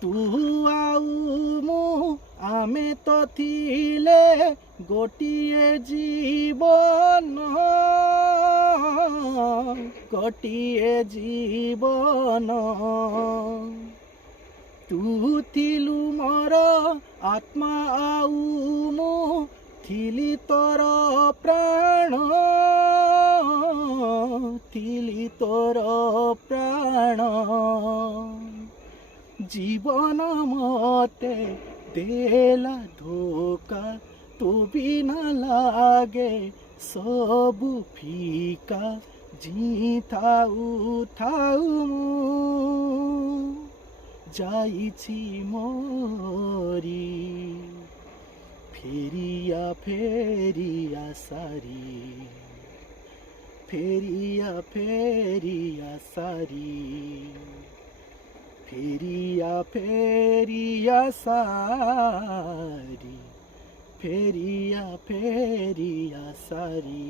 ତୁ ଆଉ ମୁଁ ଆମେ ତ ଥିଲେ ଗୋଟିଏ ଜୀବନ, ଗୋଟିଏ ଜୀବନ। ତୁ ଥିଲୁ ମୋର ଆତ୍ମା ଆଉ ମୁଁ ଥିଲି ତୋର ପ୍ରାଣ, ଥିଲି ତୋର ପ୍ରାଣ। জীবন মতে দেলা ধোকা, তো বিনা লাগে সবু ফিকা। জি থাউ থাউ মু যাইছি মরি, ফেরিয়া ফেরিয়া সারি, ফেরিয়া ফেরিয়া সারি, ফেরিয়া ফেরিয়া সারি, ফেরিয়া ফেরিয়া সারি।